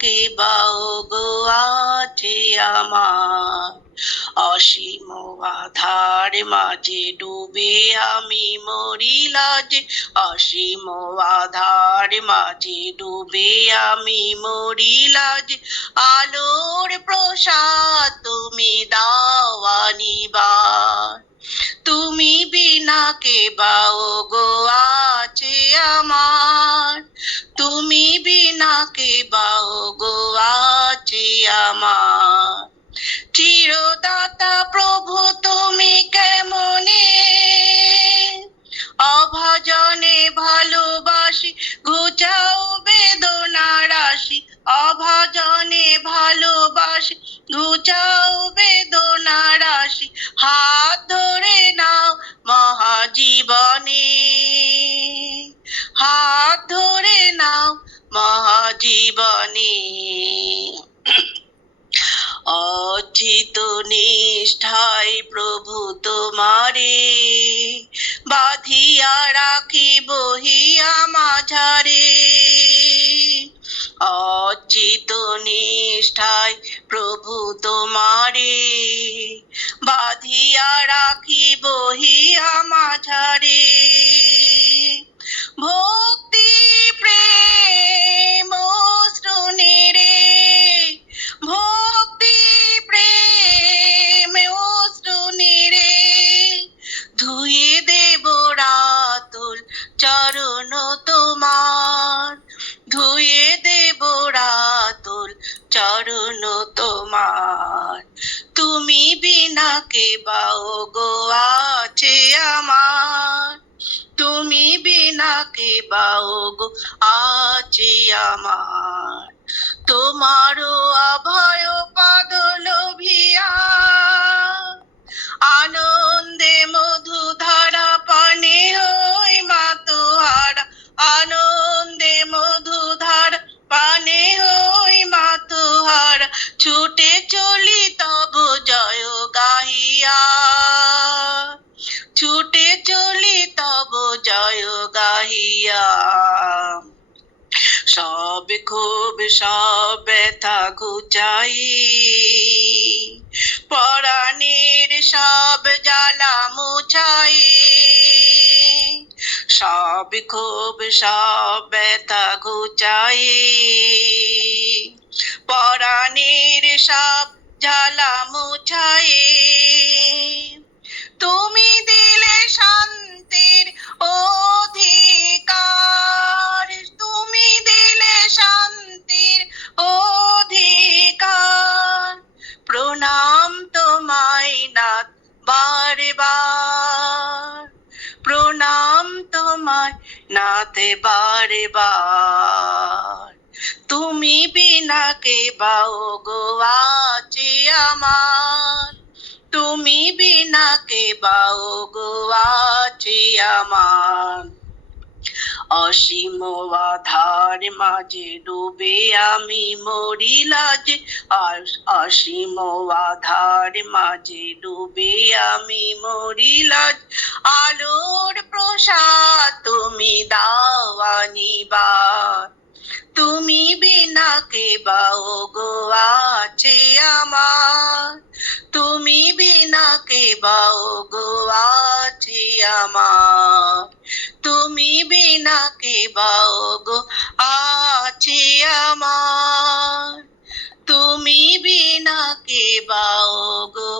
কে বাও গো আছে আমার। অসীম আধার মাঝে ডুবে আমি মরিলা যে, অসীম আধার মাঝে ডুবে আমি মরিলা যে, আলোর প্রসাদ তুমি দাও আনিবার। তুমি বিনা কে বাও গো আছে আমার, তুমি বিনা কে বাও গো আছে আমার। চিরদাতা প্রভু তুমি কেমনে, অভাজনে ভালোবাসি ঘুচাও বেদনা রাশি, অভাজনে ভালোবাসি ঘুচাও বেদনা রাশি। হাত ধরে নাও মহাজীবনে, হাত ধরে নাও মহাজীবনে। অচিত নিষ্ঠায় প্রভু তোমারে, বাঁধিয়া রাখিব হিয়া মাঝারে। অচিত নিষ্ঠায় প্রভু তোমারে, বাঁধিয়া রাখিব হিয়া মাঝারে। ভক্তি প্রেম শ্রুণীরে, ভক্তি প্রেম শ্রুণীরে, ধুয়ে দেব রাতুল চরণ তোমার, ধুয়ে দেব রাতুল চরণ তোমার। তুমি বিনা কে বাও গো আছে আমার, তুমি বিনা কে বাও গো আছে আমার। তোমারও অভয় পদ লোভিয়া, আনন্দে মধু ধারা পানে হই মাতোহারা, আনন্দে মধু ধারা পানে হই মাতোহারা। ছুটে চলি তব জয় গাহিয়া, ছুটে চলি তব জয় গাহিয়া। সব ক্ষোভ সব ব্যথা ঘুচাই, পরাণের সব জ্বালা মুছাই। সব ক্ষোভ সব ব্যথা ঘুচাই, পরাণের সব জ্বালা মুছাই। তুমি দিলে শান্তির অধিকার, তুমি দিলে শান্তির অধিকার। প্রণাম তোমায় নাথ বারে বার, প্রণাম তোমায় নাথ বারে বার। তুমি বিনা কে বাও গো আছে আমার, তুমি বিনা কে বাও গো আছে আমার। অসীম আধার মাঝে ডুবে আমি মরিলা যে, অসীম আধার মাঝে ডুবে আমি মরিলা যে, আলোর প্রসাদ তুমি দাও আনিবার। তুমি বিনা কে বাও গো আছে আমার, তুমি বিনা কে বাও গো আছে আমার। তুমি বিনা কে বাও গো আছে আমার, তুমি বিনা কে বাও গো